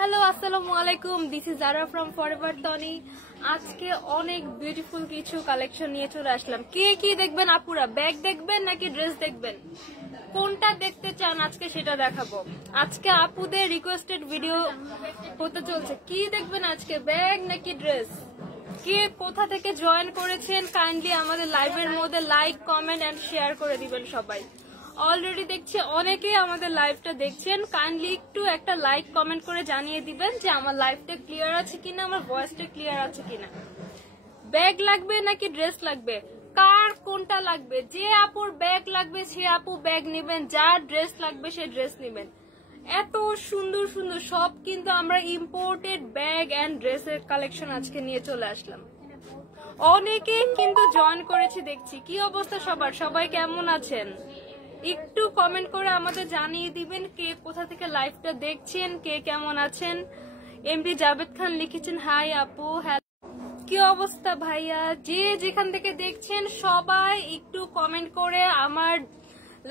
Hello, আসসালামু আলাইকুম। This is Zara from forever Toni. আজকে অনেক বিউটিফুল কিছু কালেকশন নিয়ে চলে আসলাম। কে কি দেখবেন আপুরা? ব্যাগ দেখবেন নাকি ড্রেস দেখবেন? কোনটা দেখতে চান আজকে সেটা দেখাবো। আজকে আপুদের রিকোয়েস্টেড ভিডিও হতে চলছে। কি দেখবেন আজকে, ব্যাগ নাকি ড্রেস? কে কোথা থেকে জয়েন করেছেন কাইন্ডলি আমাদের লাইভের মধ্যে লাইক, কমেন্ট এন্ড শেয়ার করে দিবেন সবাই। অলরেডি দেখছি অনেকেই আমাদের লাইভটা দেখছেন, কাইন্ডলি একটু একটা লাইক কমেন্ট করে জানিয়ে দিবেন যে আমার লাইভটা ক্লিয়ার আছে কিনা, আমার ভয়েসটা ক্লিয়ার আছে কিনা। ব্যাগ লাগবে নাকি ড্রেস লাগবে? কার কোনটা লাগবে? যে আপুর ব্যাগ লাগবে সে আপু ব্যাগ নেবেন, যার ড্রেস লাগবে সে ড্রেস নেবেন। এত সুন্দর সুন্দর সব কিন্তু আমরা ইম্পোর্টেড ব্যাগ এন্ড ড্রেসের কালেকশন আজকে নিয়ে চলে আসলাম। অনেকে কিন্তু জয়েন করেছে দেখছি। কি অবস্থা সবার? সবাই কেমন আছেন? একটু কমেন্ট করে আমাদের জানিয়ে দিবেন কে কোথা থেকে লাইভটা দেখছেন, কে কেমন আছেন। এমডি জাবেদ খান লিখেছেন হাই আপু। হ্যালো, কি অবস্থা ভাইয়া? যে যেখান থেকে দেখছেন সবাই একটু কমেন্ট করে আমার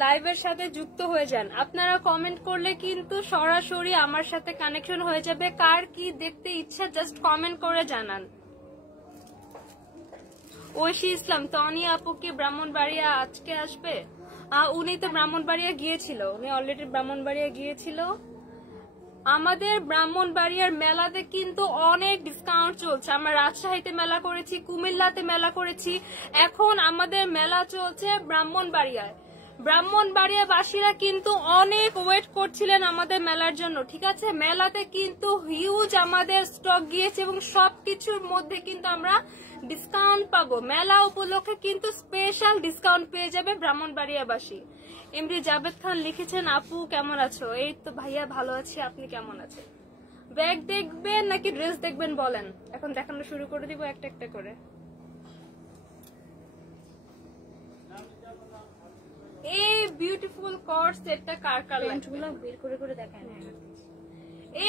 লাইভের সাথে যুক্ত হয়ে যান। আপনারা কমেন্ট করলে কিন্তু সরাসরি আমার সাথে কানেকশন হয়ে যাবে। কার কি দেখতে ইচ্ছা জাস্ট কমেন্ট করে জানান। ঐশী ইসলাম, তনি আপু কি ব্রাহ্মণবাড়িয়া আজকে আসবে? উনি তো ব্রাহ্মণবাড়িয়া গিয়েছিল, উনি অলরেডি ব্রাহ্মণবাড়িয়া গিয়েছিল। আমাদের ব্রাহ্মণবাড়িয়ার মেলাতে কিন্তু অনেক ডিসকাউন্ট চলছে। আমরা রাজশাহীতে মেলা করেছি, কুমিল্লাতে মেলা করেছি, এখন আমাদের মেলা চলছে ব্রাহ্মণবাড়িয়ায়। ব্রাহ্মণবাড়িয়াবাসীরা কিন্তু অনেক ওয়েট করছিলেন আমাদের মেলার জন্য, ঠিক আছে? মেলাতে কিন্তু হিউজ আমাদের স্টক গিয়েছে এবং সবকিছুর মধ্যে কিন্তু আমরা ডিসকাউন্ট পাবো। মেলা উপলক্ষে কিন্তু স্পেশাল ডিসকাউন্ট পেয়ে যাবে ব্রাহ্মণবাড়িয়াবাসী। এমডি জাবেদ খান লিখেছেন আপু কেমন আছো? এই তো ভাইয়া ভালো আছি, আপনি কেমন আছেন? ব্যাগ দেখবেন নাকি ড্রেস দেখবেন বলেন। এখন দেখানো শুরু করে দিব একটা একটা করে। এই বিউটিফুল কট সেটটা কার কার লাগবে? বের করে করে দেখেন।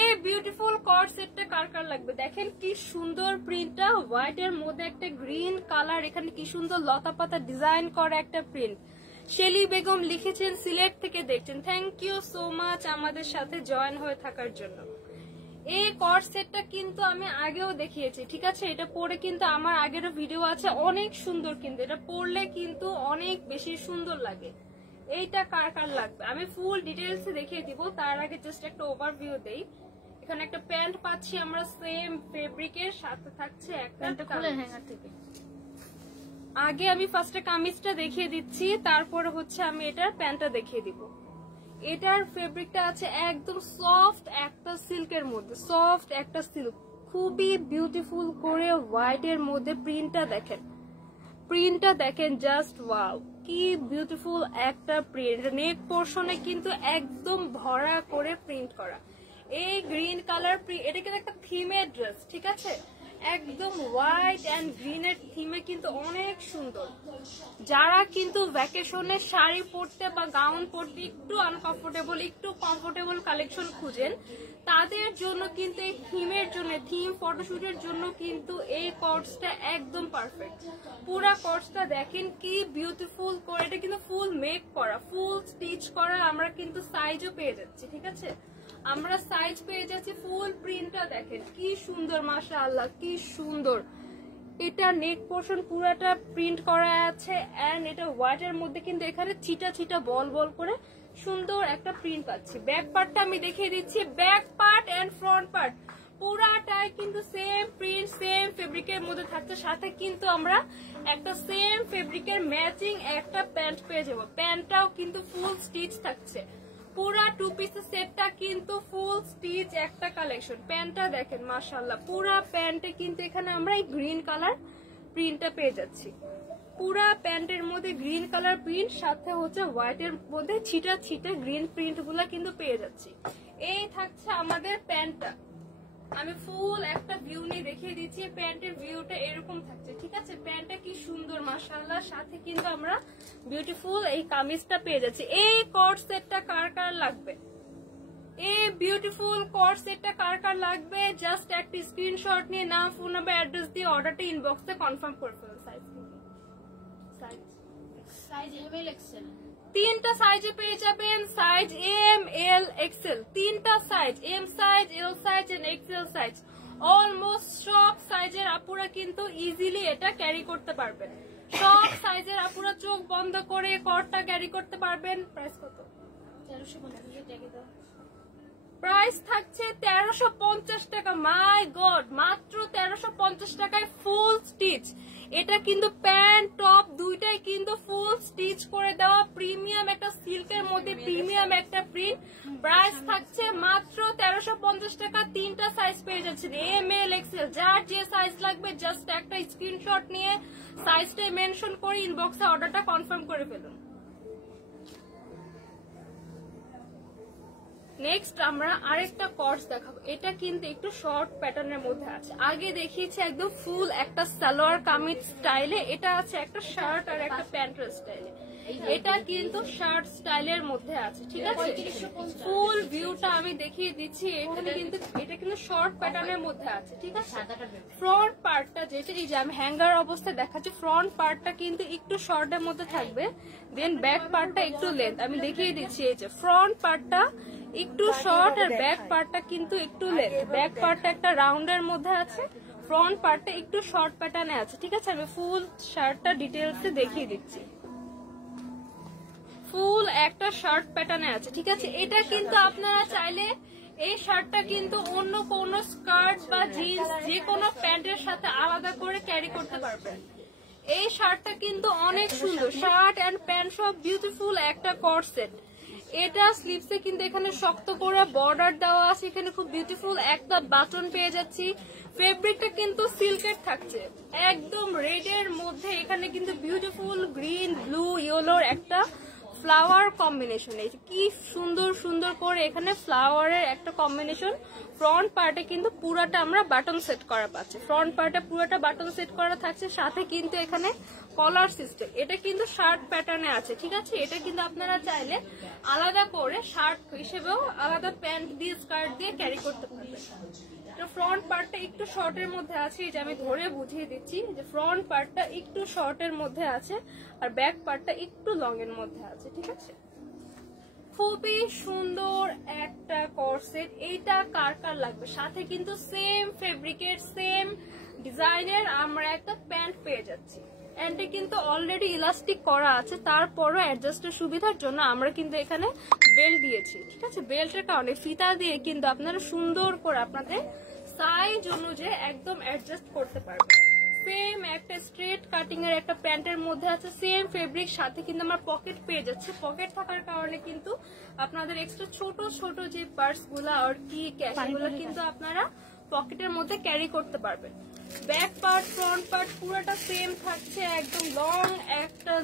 এই বিউটিফুল কট সেটটা কার কার লাগবে? দেখেন কি সুন্দর প্রিন্টটা, হোয়াইট এর মধ্যে একটা গ্রিন কালার, এখানে কি সুন্দর লতা পাতা ডিজাইন করা একটা প্রিন্ট। শেলি বেগম লিখেছেন সিলেট থেকে দেখছেন। থ্যাংক ইউ সো মাচ আমাদের সাথে জয়েন হয়ে থাকার জন্য। এই কট সেটটা কিন্তু আমি আগেও দেখিয়েছি, ঠিক আছে? এটা পরে কিন্তু আমার আগেরও ভিডিও আছে, অনেক সুন্দর, কিন্তু এটা পরলে কিন্তু অনেক বেশি সুন্দর লাগে। এইটা কার কার লাগবে আমি ফুল ডিটেলস দেখিয়ে দিব। তার আগে জাস্ট একটা ওভারভিউ দেই। এখানে একটা প্যান্ট পাচ্ছি আমরা সেম ফেব্রিকের সাথে, থাকছে একটা হ্যাঙ্গার থেকে। আগে আমি ফার্স্টে কামিজটা দেখিয়ে দিচ্ছি, তারপরে হচ্ছে আমি এটার প্যান্টটা দেখিয়ে দিব। এটার ফেব্রিকটা আছে একদম সফট একটা সিল্কের মধ্যে, সফট একটা সিল্ক, খুবই বিউটিফুল করে হোয়াইট এর মধ্যে প্রিন্টটা দেখেন, প্রিন্টটা দেখেন জাস্ট ওয়াও, কি বিউটিফুল একটা প্রিন্ট। নেক পোর্শনে কিন্তু একদম ভরা করে প্রিন্ট করা। এই গ্রিন কালার এটা কিন্তু একটা থিমের ড্রেস, ঠিক আছে? একদম হোয়াইট এন্ড গ্রিনের থিমে কিন্তু অনেক সুন্দর। যারা কিন্তু ভ্যাকেশনে শাড়ি পরতে বা গাউন পরতে একটু আনকমফোর্টেবল, একটু কমফোর্টেবল কালেকশন খুঁজেন, তাদের জন্য কিন্তু এই থিমের জন্য, থিম ফটোশুটের জন্য কিন্তু এই কটসটা একদম পারফেক্ট। পুরা কটসটা দেখেন কি বিউটিফুল করে, এটা কিন্তু ফুল মেক করা, ফুল স্টিচ করা। আমরা কিন্তু সাইজও পেয়ে যাচ্ছি, ঠিক আছে? আমরা সাইজ পেয়ে যাচ্ছি। ফুল প্রিন্টটা দেখেন কি সুন্দর, মাশাআল্লাহ কি সুন্দর। এটা নেক পোর্শন পুরাটা প্রিন্ট করা আছে এন্ড এটা হোয়াইট এর মধ্যে কিন্তু এখানে ছিটা ছিটা বল বল করে সুন্দর একটা প্রিন্ট পাচ্ছি। ব্যাক পার্টটা আমি দেখিয়ে দিচ্ছি। Back part and front part পুরাটাই কিন্তু সেম প্রিন্ট, সেম ফেব্রিকের মধ্যে থাকছে। সাথে কিন্তু আমরা একটা সেম ফেব্রিকের ম্যাচিং একটা প্যান্ট পেয়ে যাবো। প্যান্টটাও কিন্তু ফুল স্টিচ থাকছে। পুরা টু পিসের সেটটা কিন্তু ফুল স্টিচ একটা কালেকশন। প্যান্টটা দেখেন মাশাআল্লাহ, পুরা প্যান্টে কিন্তু এখানে আমরা এই গ্রিন কালার প্রিন্টটা পেয়ে যাচ্ছি। পুরা প্যান্টের মধ্যে গ্রিন কালার প্রিন্ট, সাথে হচ্ছে হোয়াইট এর মধ্যে ছিটা ছিটা গ্রিন প্রিন্ট গুলা কিন্তু পেয়ে যাচ্ছি। এই থাকছে আমাদের প্যান্টটা। আমি ফুল একটা ভিউ নিয়ে দেখিয়ে দিচ্ছি। প্যান্টের ভিউটা এরকম থাকছে, ঠিক আছে? প্যান্টটা কি সুন্দর মাশাআল্লাহ, সাথে কিন্তু আমরা বিউটিফুল এই কামিজটা পেয়ে যাচ্ছি। এই কট সেটটা কার কার লাগবে? এই বিউটিফুল কট সেটটা কার কার লাগবে? জাস্ট একটা স্ক্রিনশট নিয়ে নাম, ফোন নাম্বার, অ্যাড্রেস দিয়ে অর্ডারটা ইনবক্সে কনফার্ম করে ফেলুন। সাইজ এমএল এক্সেল তিনটা সাইজে পেয়ে যাবেন, সাইজ এম এল এক্সেল, তিনটা size, M size, L size and XL size. Almost সব সাইজের আপুরা কিন্তু ইজিলি এটা ক্যারি করতে পারবেন। সব সাইজের আপুরা চোখ বন্ধ করে কটটা ক্যারি করতে পারবেন। প্রাইস কত? 1350 প্রাইস থাকছে 1350 টাকা। মাই গড, মাত্র 1350 টাকায় ফুল স্টিচ। এটা কিন্তু প্যান্ট টপ দুইটাই কিন্তু ফুল স্টিচ করে দেওয়া, প্রিমিয়াম একটা সিল্কের মধ্যে প্রিমিয়াম একটা প্রিন্ট। প্রাইস থাকছে মাত্র 1350 টাকা। তিনটা সাইজ পেয়ে যাচ্ছেন, এম এল এক্সেল। যার যে সাইজ লাগবে জাস্ট একটা স্ক্রিনশট নিয়ে সাইজটা মেনশন করে ইনবক্সে অর্ডারটা কনফার্ম করে ফেলুন। নেক্সট আমরা আরেকটা কর্স দেখাবো। এটা কিন্তু একটু শর্ট প্যাটার্নের মধ্যে আছে। আগে দেখিয়েছি একদম ফুল একটা সালোয়ার কামিজ স্টাইলে, এটা আছে একটা শার্ট আর একটা প্যান্টের স্টাইলে। এটা কিন্তু শার্ট স্টাইলের মধ্যে আছে, ঠিক আছে। ফুল ভিউটা আমি দেখিয়ে দিচ্ছি। এখানে কিন্তু এটা কিন্তু শর্ট প্যাটার্নের মধ্যে আছে, ঠিক আছে। ফ্রন্ট পার্টটা যেটা এই যে আমি হ্যাঙ্গার অবস্থায় দেখাচ্ছি, ফ্রন্ট পার্টটা কিন্তু একটু শর্টের মধ্যে থাকবে, দেন ব্যাক পার্টটা একটু লেন্থ। আমি দেখিয়ে দিচ্ছি, এই যে ফ্রন্ট পার্টটা একটু শর্ট আর ব্যাক পার্টটা কিন্তু একটু লেন্থ। ব্যাক পার্টটা একটা রাউন্ডের মধ্যে আছে, ফ্রন্ট পার্টটা একটু শর্ট প্যাটার্নে আছে, ঠিক আছে। আমি ফুল শার্টটা ডিটেলসে দেখিয়ে দিচ্ছি। ফুল একটা শার্ট প্যাটার্নে আছে, ঠিক আছে। এটা কিন্তু আপনারা চাইলে এই শার্টটা কিন্তু অন্য কোন স্কার্ট বা জিন্স যে কোনো প্যান্টের সাথে আলাদা করে ক্যারি করতে পারবেন। এই শার্টটা কিন্তু অনেক সুন্দর, শার্ট এন্ড প্যান্ট সব বিউটিফুল একটা কট সেট। এটা স্লিভসে কিন্তু এখানে শক্ত করে বর্ডার দেওয়া আছে, এখানে খুব বিউটিফুল একটা বাটন পেয়ে যাচ্ছি। ফেব্রিকটা কিন্তু সিল্কের থাকছে, একদম রেড এর মধ্যে এখানে কিন্তু বিউটিফুল গ্রিন ব্লু ইয়েলোর একটা ফ্লাওয়ার কম্বিনেশন। এই কি সুন্দর সুন্দর করে এখানে ফ্লাওয়ারের একটা কম্বিনেশন। ফ্রন্ট পার্টে কিন্তু পুরাটা আমরা বাটন সেট করা পাচ্ছি, ফ্রন্ট পার্টে পুরাটা বাটন সেট করা থাকছে, সাথে কিন্তু এখানে কলার সিস্টেম। এটা কিন্তু শার্ট প্যাটার্নে আছে, ঠিক আছে। এটা কিন্তু আপনারা চাইলে আলাদা করে শার্ট হিসেবেও আলাদা প্যান্ট দিয়ে স্কার্ট দিয়ে ক্যারি করতে পারবেন। ফ্রন্ট পার্টটা একটু শর্টের মধ্যে আছে, এই যে আমি ধরে বুঝিয়ে দিচ্ছি যে ফ্রন্ট পার্টটা একটু শর্টের মধ্যে আছে আর ব্যাক পার্টটা একটু লং এর মধ্যে আছে, ঠিক আছে। খুবই সুন্দর একটা কর্সেট। এইটা কার কার লাগবে? সাথে কিন্তু সেম ফেব্রিকের সেম ডিজাইনের আমরা একটা প্যান্ট পেয়ে যাচ্ছি। প্যান্টে কিন্তু অলরেডি ইলাস্টিক করা আছে, তারপরও অ্যাডজাস্টের সুবিধার জন্য আমরা কিন্তু এখানে বেল্ট দিয়েছি, ঠিক আছে। বেল্টের কারণে ফিতা দিয়ে কিন্তু আপনারা সুন্দর করে আপনাদের সাইজ অনুযায়ী একদম অ্যাডজাস্ট করতে পারবেন। সেম একটা স্ট্রেট কাটিং এর একটা প্যান্টের মধ্যে আছে, সেম ফেব্রিক, সাথে কিন্তু আমার পকেট পেয়ে যাচ্ছে। পকেট থাকার কারণে কিন্তু আপনাদের এক্সট্রা ছোট ছোট যে পার্স গুলা আর কি ক্যাশ গুলো কিন্তু আপনারা পকেটের মধ্যে ক্যারি করতে পারবেন। ব্যাক পার্ট ফ্রন্ট পার্ট পুরোটা সেম থাকছে, একদম লং একটা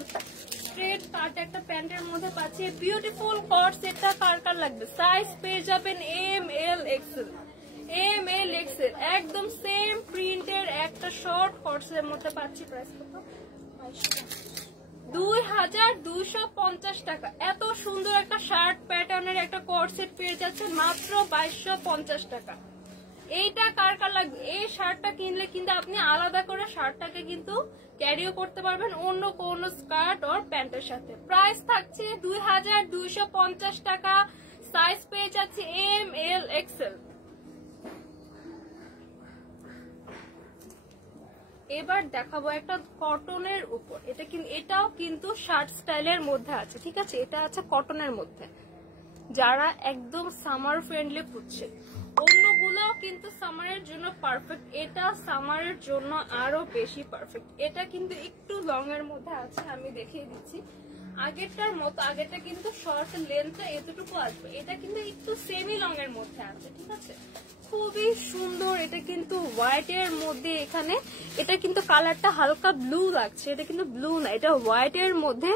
স্ট্রেট কাট একটা প্যান্টের মধ্যে পাচ্ছি। বিউটিফুল কট সেটটা কার কার লাগবে? সাইজ পেয়ে যাবেন M L XL, M L XL, একদম সেম প্রিন্টের একটা শর্ট কটসের মধ্যে পাচ্ছি। প্রাইস কত? 2250 টাকা। এত সুন্দর একটা শার্ট প্যাটার্নের একটা কট সেট পেয়ে যাচ্ছেন মাত্র 2250 টাকা। এইটা কার কার লাগবে? এই শার্টটা কিনলে কিন্তু আপনি আলাদা করে শার্টটাকে কিন্তু ক্যারিও করতে পারবেন অন্য কোন স্কার্ট আর প্যান্টের সাথে। প্রাইস থাকছে 2250 টাকা। সাইজ পেয়ে যাচ্ছে এম এল এক্সেল। এবার দেখাবো একটা কটনের উপর। এটা কিন্তু এটাও কিন্তু শার্ট স্টাইলের মধ্যে আছে, ঠিক আছে। এটা আছে কটনের মধ্যে, যারা একদম সামার ফ্রেন্ডলি খুঁজছে। অন্যগুলোও কিন্তু সামারের জন্য পারফেক্ট, এটা সামারের জন্য আরো বেশি পারফেক্ট। এটা কিন্তু একটু লং এর মধ্যে আছে, আমি দেখিয়ে দিচ্ছি। আগেরটার মতো, আগেরটা কিন্তু শর্ট লেন্থটা এতটুকু আসবে, এটা কিন্তু একটু সেমি লং এর মধ্যে আছে, ঠিক আছে। খুবই সুন্দর। এটা কিন্তু হোয়াইট এর মধ্যে, এখানে এটা কিন্তু কালারটা হালকা ব্লু লাগছে, এটা কিন্তু ব্লু না, এটা হোয়াইট এর মধ্যে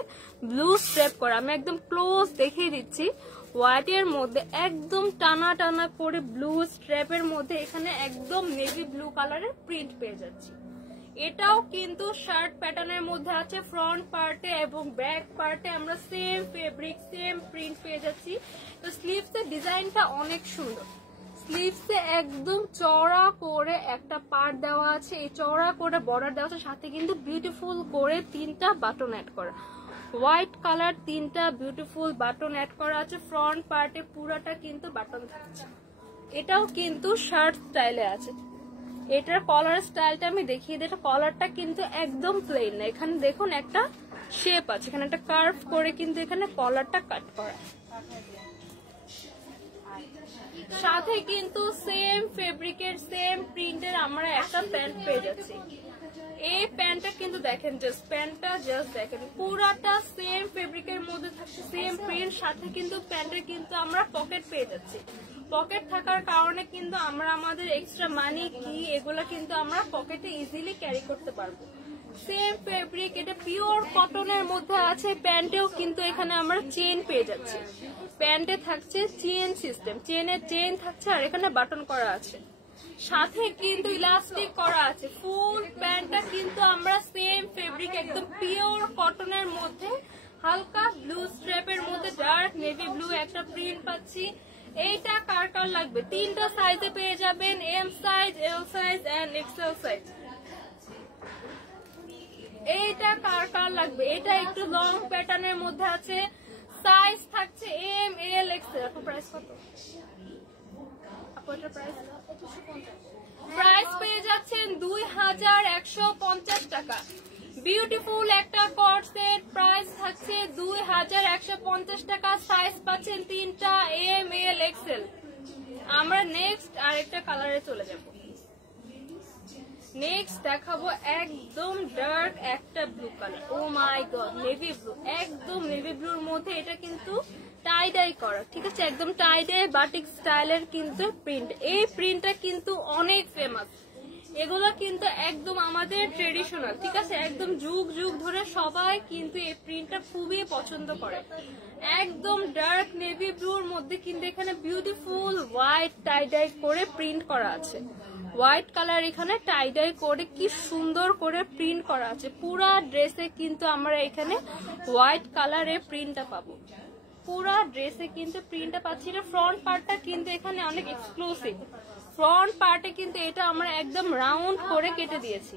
ব্লু স্ট্রেপ করা। আমি একদম ক্লোজ দেখিয়ে দিচ্ছি। হোয়াইট এর মধ্যে একদম টানা টানা করে ব্লু স্ট্র্যাপের মধ্যে এখানে একদম নেভি ব্লু কালারের প্রিন্ট পেয়ে যাচ্ছি। এটাও কিন্তু শার্ট প্যাটার্নের মধ্যে আছে। ফ্রন্ট পার্টে এবং ব্যাক পার্টে আমরা সেম ফেব্রিক সেম প্রিন্ট পেয়ে যাচ্ছি। তো স্লিভস এর ডিজাইনটা অনেক সুন্দর। স্লিভসে একদম চওড়া করে একটা পার্ট দেওয়া আছে, এই চওড়া করে বর্ডার দেওয়া আছে, সাথে কিন্তু বিউটিফুল করে 3টা বাটন অ্যাড করা। হোয়াইট কালার, 3টা বিউটিফুল বাটন অ্যাড করা আছে। ফ্রন্ট পার্টে পুরাটা কিন্তু বাটন থাকছে। এটাও কিন্তু শার্ট স্টাইলে আছে। এটার কলার স্টাইলটা আমি দেখিয়ে দিই। এটা কলারটা কিন্তু একদম প্লেন না, এখানে দেখুন একটা শেপ আছে, এখানে একটা কার্ভ করে কিন্তু এখানে কলারটা কাট করা। সাথে কিন্তু সেম ফেব্রিকের সেম প্রিন্টের আমরা একটা প্যান্ট পেয়ে যাচ্ছি। এই প্যান্টটা কিন্তু দেখেন, জাস্ট প্যান্টটা জাস্ট দেখেন, পুরাটা সেম ফেব্রিকের মধ্যে থাকছে, সেম প্রিন্ট। সাথে কিন্তু প্যান্টের কিন্তু আমরা পকেট পেয়ে যাচ্ছি। পকেট থাকার কারণে কিন্তু আমরা আমাদের এক্সট্রা মানি কি এগুলো কিন্তু আমরা পকেটে ইজিলি ক্যারি করতে পারবো। সেম ফেব্রিক, এটা পিওর কটনের মধ্যে আছে। প্যান্টেও কিন্তু এখানে আমরা চেন পেয়ে যাচ্ছি। প্যান্টে থাকছে চেন সিস্টেম, চেন থাকছে আর এখানে বাটন করা আছে। সাথে কিন্তু ইলাস্টিক করা আছে। ফুল প্যান্টটা কিন্তু আমরা সেম ফেব্রিক একদম পিওর কটনের মধ্যে হালকা ব্লু স্ট্র্যাপের মধ্যে ডার্ক নেভি ব্লু একটা প্রিন্ট পাচ্ছি। এইটা কার কার লাগবে? 3টা সাইজে পেয়ে যাবেন, M size, L size and XL size. এইটা কার কার লাগবে? এটা একটু লং প্যাটার্নের মধ্যে আছে, সাইজ থাকছে এম, এল, এক্সেল। এখন প্রাইস কত? প্রাইস পেয়ে যাচ্ছেন 2150 টাকা। বিউটিফুল একটা কট সেট, প্রাইস থাকছে 2150 টাকা। সাইজ পাচ্ছেন 3টা, এম, এল, এক্সেল। আমরা নেক্সট আরেকটা কালারে চলে যাব। নেক্সট দেখাবো একদম ডার্ক একটা ব্লু কালার। ও মাই গড, নেভি ব্লু, একদম নেভি ব্লুর মধ্যে। এটা কিন্তু টাই ডাই করা, ঠিক আছে, একদম টাই ডাই বাটিক স্টাইলের কিন্তু প্রিন্ট। এই প্রিন্টটা কিন্তু অনেক ফেমাস। এগুলো কিন্তু একদম আমাদের ট্রেডিশনাল, ঠিক আছে, একদম যুগ যুগ ধরে সবাই কিন্তু এই প্রিন্টটা খুবই পছন্দ করে। একদম ডার্ক নেভি ব্লুর মধ্যে কিন্তু এখানে বিউটিফুল হোয়াইট টাই ডাই করে প্রিন্ট করা আছে। হোয়াইট কালার এখানে টাই ডাই করে কি সুন্দর করে প্রিন্ট করা আছে। পুরা ড্রেসে কিন্তু আমরা এখানে হোয়াইট কালারে প্রিন্টটা পাবো। পুরা ড্রেসে কিন্তু প্রিন্টটা পাচ্ছি। না ফ্রন্ট পার্টটা কিন্তু এখানে অনেক এক্সক্লুসিভ। ফ্রন্ট পার্টে কিন্তু এটা আমরা একদম রাউন্ড করে কেটে দিয়েছি,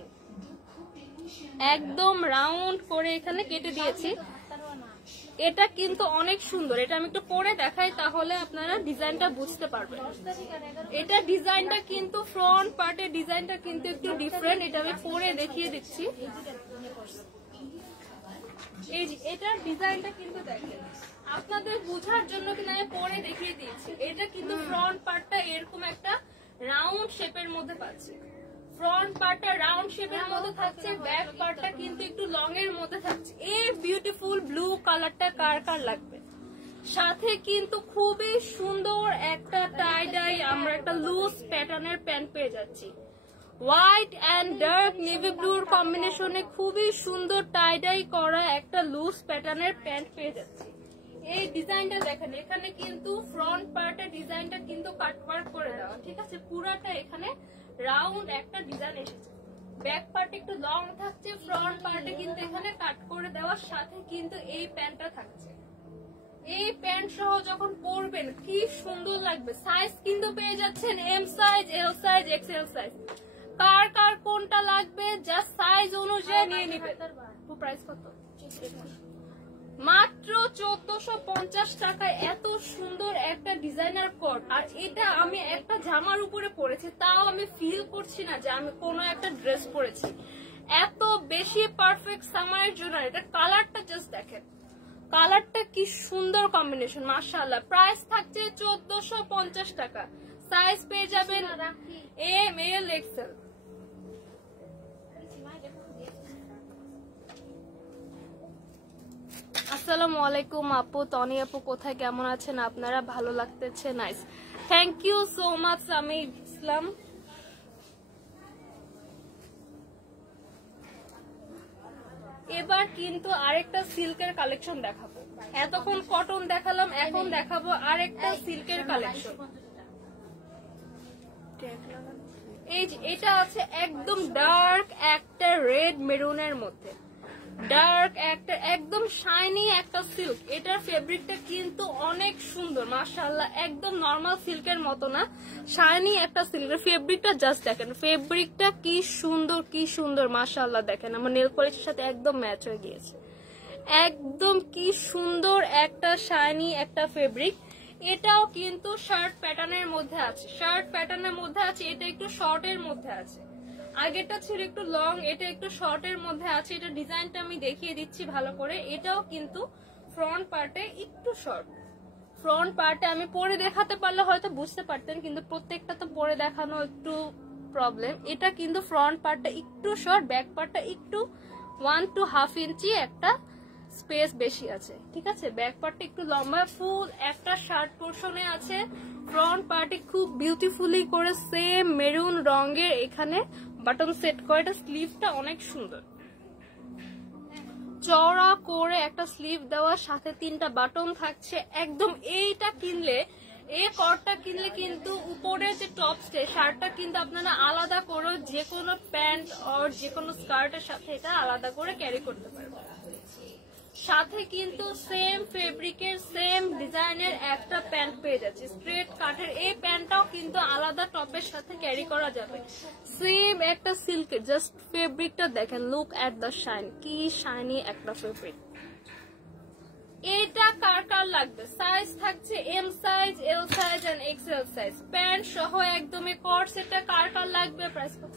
একদম রাউন্ড করে এখানে কেটে দিয়েছি। এটা কিন্তু অনেক সুন্দর। এটা আমি একটু পরে দেখাই, তাহলে আপনারা ডিজাইনটা বুঝতে পারবেন। এটা ডিজাইনটা কিন্তু ফ্রন্ট পার্টের ডিজাইনটা কিন্তু একটু ডিফারেন্ট। এটা আমি পরে দেখিয়ে দিচ্ছি। এই যে এটার ডিজাইনটা কিন্তু দেখেন, আপনাদের বোঝার জন্য কিন্তু আমি পরে দেখিয়ে দিয়েছি। এটা কিন্তু ফ্রন্ট পার্টটা এরকম একটা রাউন্ড শেপের মধ্যে পাচ্ছি। ফ্রন্ট পার্টটা রাউন্ড শেপের মধ্যে থাকছে, ব্যাক পার্টটা কিন্তু একটু লং এর মধ্যে থাকছে। এই বিউটিফুল ব্লু কালারটা কার কার লাগবে? সাথে কিন্তু খুবই সুন্দর একটা টাই ডাই আমরা একটা লুজ প্যাটার্নের প্যান্ট পেয়ে যাচ্ছি। হোয়াইট এন্ড ডার্ক নেভি ব্লুর কম্বিনেশনে খুবই সুন্দর টাই ডাই করা একটা লুজ প্যাটার্নের প্যান্ট পেয়ে যাচ্ছি। এই ডিজাইনটা দেখেন, এখানে কিন্তু ফ্রন্ট পার্টের ডিজাইনটা কিন্তু কাটওয়ার্ক করে দেওয়া, ঠিক আছে, পুরাটা এখানে রাউন্ড একটা ডিজাইন এসেছে। ব্যাক পার্টে একটু লং থাকছে, ফ্রন্ট পার্টে কিন্তু এখানে কাট করে দেওয়ার সাথে কিন্তু এই প্যান্টটা থাকছে। এই প্যান্ট সহ যখন পরবেন কি সুন্দর লাগবে। সাইজ কিন্তু পেয়ে যাচ্ছেন M size, L size, XL size. কার কার কোনটা লাগবে জাস্ট সাইজ অনুযায়ী নিয়ে নিবেন। প্রাইস কত? মাত্র 1450 টাকায় এত সুন্দর একটা ডিজাইনার কোট। আর এটা আমি একটা জামার উপরে পরেছি, তাও আমি ফিল করছি না যে আমি কোনো একটা ড্রেস পরেছি। এত বেশি পারফেক্ট সামারের জন্য। এটা কালারটা জাস্ট দেখেন, কালারটা কি সুন্দর কম্বিনেশন, মাশাআল্লাহ। প্রাইস থাকছে 1450 টাকা। সাইজ পেয়ে যাবেন এম, এল, এক্সেল। আসসালামু আলাইকুম আপু, তনি আপু, কোথায় কেমন আছেন আপনারা? ভালো লাগতেছে, nice, thank you so much আমি ইসলাম। এবার কিন্তু আরেকটা সিল্কের কালেকশন দেখাবো। এতক্ষণ কটন দেখালাম, এখন দেখাবো আরেকটা সিল্কের কালেকশন। এই যে এটা আছে একদম ডার্ক একটা রেড মেরুনের মধ্যে, ডার্ক একটা একদম শাইনি একটা সিল্ক। এটার ফেব্রিকটা কিন্তু অনেক সুন্দর মাশাআল্লাহ, একদম নরমাল সিল্কের মতো না, শাইনি একটা সিল্কের ফেব্রিকটা জাস্ট দেখেন। ফেব্রিকটা কি সুন্দর, কি সুন্দর মাশাআল্লাহ। দেখেন আমার নেল পলিশের সাথে একদম ম্যাচ হয়ে গিয়েছে। একদম কি সুন্দর একটা শাইনি একটা ফেব্রিক। এটাও কিন্তু শার্ট প্যাটার্নের মধ্যে আছে, শার্ট প্যাটার্নের মধ্যে আছে। এটা একটু শর্টের মধ্যে আছে, আগেরটা ছিল একটু লং, এটা একটু শর্টের মধ্যে আছে। এটা ডিজাইনটা আমি দেখিয়ে দিচ্ছি ভালো করে। এটাও কিন্তু ফ্রন্ট পার্টে একটু শর্ট, ফ্রন্ট পার্টে আমি পরে দেখাতে পারলে হয়তো বুঝতে পারতেন, কিন্তু প্রত্যেকটা তো পরে দেখানো একটু প্রবলেম। এটা কিন্তু ফ্রন্ট পার্টটা একটু শর্ট, ব্যাক পার্টটা একটু 1 to half ইঞ্চি একটা স্পেস বেশি আছে, ঠিক আছে। ব্যাক পার্টটা একটু লম্বা, ফুল একটা শার্ট পোর্শনে আছে। ফ্রন্ট পার্টে খুব বিউটিফুলি করে সেম মেরুন রঙের এখানে বাটন সেট করে। এটা স্লিভটা অনেক সুন্দর, চওড়া করে একটা স্লিভ দেওয়ার সাথে 3টা বাটন থাকছে একদম। এইটা কিনলে, এই কটটা কিনলে কিন্তু উপরের যে টপসটা শার্টটা কিন্তু আপনারা আলাদা করে যে কোনো প্যান্ট আর যে কোনো স্কার্টের সাথে এটা আলাদা করে ক্যারি করতে পারবেন। সাথে কিন্তু সেম ফেব্রিকের সেম ডিজাইনের একটা প্যান্ট পেয়ে যাচ্ছে স্ট্রেট কাটের। এই প্যান্টটাও কিন্তু আলাদা টপের সাথে ক্যারি করা যাবে। সেম একটা সিল্কের, জাস্ট ফেব্রিকটা দেখেন, লুক এট দ্য শাইন, কি শাইনি একটা ফেব্রিক। এটা কার কার লাগবে? সাইজ থাকছে M size, L size and XL size, pant সহ একদমই কট সেটটা কার কার লাগবে? প্রাইস কত?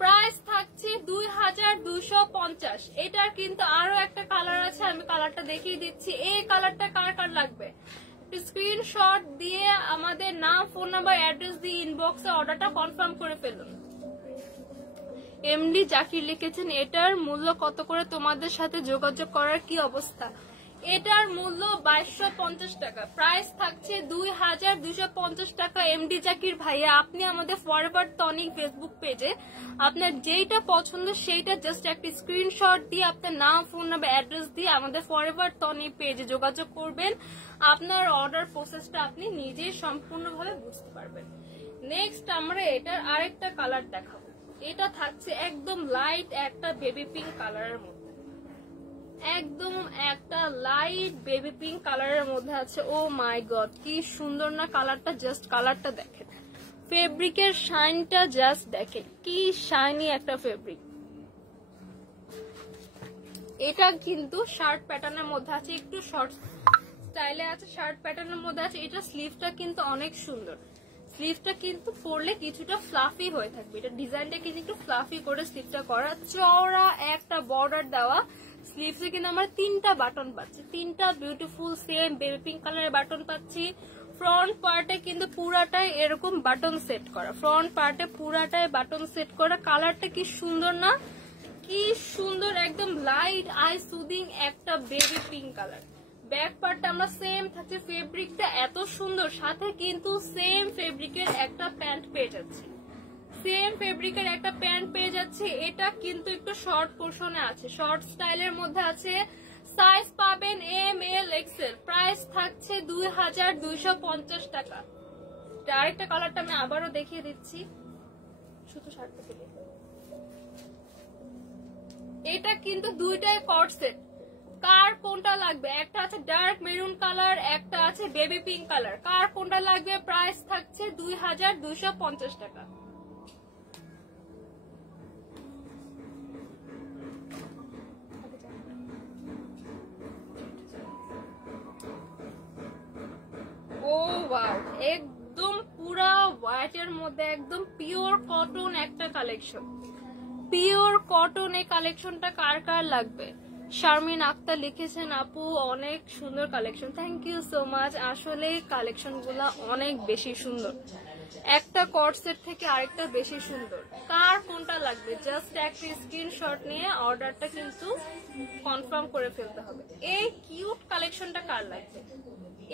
প্রাইস থাকছে 2250। এটার কিন্তু আরো একটা কালার আছে, আমি কালারটা দেখিয়ে দিচ্ছি। এই কালারটা কার কার লাগবে? স্ক্রিনশট দিয়ে আমাদের নাম, ফোন নাম্বার, অ্যাড্রেস দিয়ে ইনবক্সে অর্ডারটা কনফার্ম করে ফেলুন। এমডি জাকির লিখেছেন, এটার মূল্য কত করে? তোমাদের সাথে যোগাযোগ করার কি অবস্থা? এটার মূল্য 2250 টাকা, প্রাইস থাকছে 2250 টাকা। এমডি জাকির ভাইয়া, আপনি আমাদের ফরএভার টনিক ফেসবুক পেজে আপনার যেইটা পছন্দ সেইটা জাস্ট একটা স্ক্রিনশট দিয়ে আপনার নাম, ফোন নাম্বার, অ্যাড্রেস দিয়ে আমাদের ফরএভার টনিক পেজে যোগাযোগ করবেন। আপনার অর্ডার প্রসেসটা আপনি নিজেই সম্পূর্ণভাবে বুঝতে পারবেন। নেক্সট আমরা এটার আরেকটা কালার দেখাবো। এটা থাকছে একদম লাইট একটা বেবি পিঙ্ক কালারের মধ্যে, একদম একটা লাইট বেবি পিঙ্ক কালারের মধ্যে আছে। ও মাই গড, কি সুন্দর না কালারটা! জাস্ট কালারটা দেখেন, ফেব্রিকের শাইনটা জাস্ট দেখেন, কি শাইনি একটা ফেব্রিক। এটা কিন্তু শার্ট প্যাটার্নের মধ্যে আছে, একটু শর্ট স্টাইলে আছে, শার্ট প্যাটার্নের মধ্যে আছে। এটা স্লিভটা কিন্তু অনেক সুন্দর, স্লিভটা কিন্তু পরলে কিছুটা ফ্লাফি হয়ে থাকবে। এটা ডিজাইনটা কিন্তু একটু ফ্লাফি করে স্লিভটা করা, চওড়া একটা বর্ডার দেওয়া। স্লিভসে কিন্তু আমরা 3টা বাটন পাচ্ছি, 3টা বিউটিফুল সেম বেবি পিঙ্ক কালারের বাটন পাচ্ছি। ফ্রন্ট পার্টে কিন্তু পুরাটাই এরকম বাটন সেট করা, ফ্রন্ট পার্টে পুরাটাই বাটন সেট করা। কালারটা কি সুন্দর না, কি সুন্দর, একদম লাইট আই সুদিং একটা বেবি পিঙ্ক কালার। ব্যাক পার্টটা আমরা সেম থাকছে, ফেব্রিকটা এত সুন্দর, সাথে কিন্তু সেম ফেব্রিকের একটা প্যান্ট পেয়ে যাচ্ছে, সেম ফেব্রিকের একটা প্যান্ট পেয়ে যাচ্ছে। এটা কিন্তু একটু শর্ট পোর্শনে আছে, শর্ট স্টাইলের মধ্যে আছে। সাইজ পাবেন এম, এল, এক্সেল। প্রাইস থাকছে 2250 টাকা। আরেকটা কালারটা আমি আবারও দেখিয়ে দিচ্ছি, শুধু শার্টটা পেলে। এটা কিন্তু দুইটাই কট সেট, কার কোনটা লাগবে? একটা আছে ডার্ক মেরুন কালার, একটা আছে বেবি পিঙ্ক কালার, কার কোনটা লাগবে? প্রাইস থাকছে 2250 টাকা। ও ওয়াও, একদম পুরা হোয়াইটের মধ্যে একদম পিওর কটন একটা কালেকশন, পিওর কটন। এই কালেকশনটা কার কার লাগবে? শারমিন আক্তার লিখেছেন, আপু অনেক সুন্দর collection. Thank you so much. আসলে কালেকশন গুলা অনেক বেশি সুন্দর, একটা কট সেট থেকে আরেকটা বেশি সুন্দর। কার কোনটা লাগবে? জাস্ট একটা স্ক্রিনশট নিয়ে অর্ডারটা কিন্তু কনফার্ম করে ফেলতে হবে। এই কিউট কালেকশনটা কার লাগবে?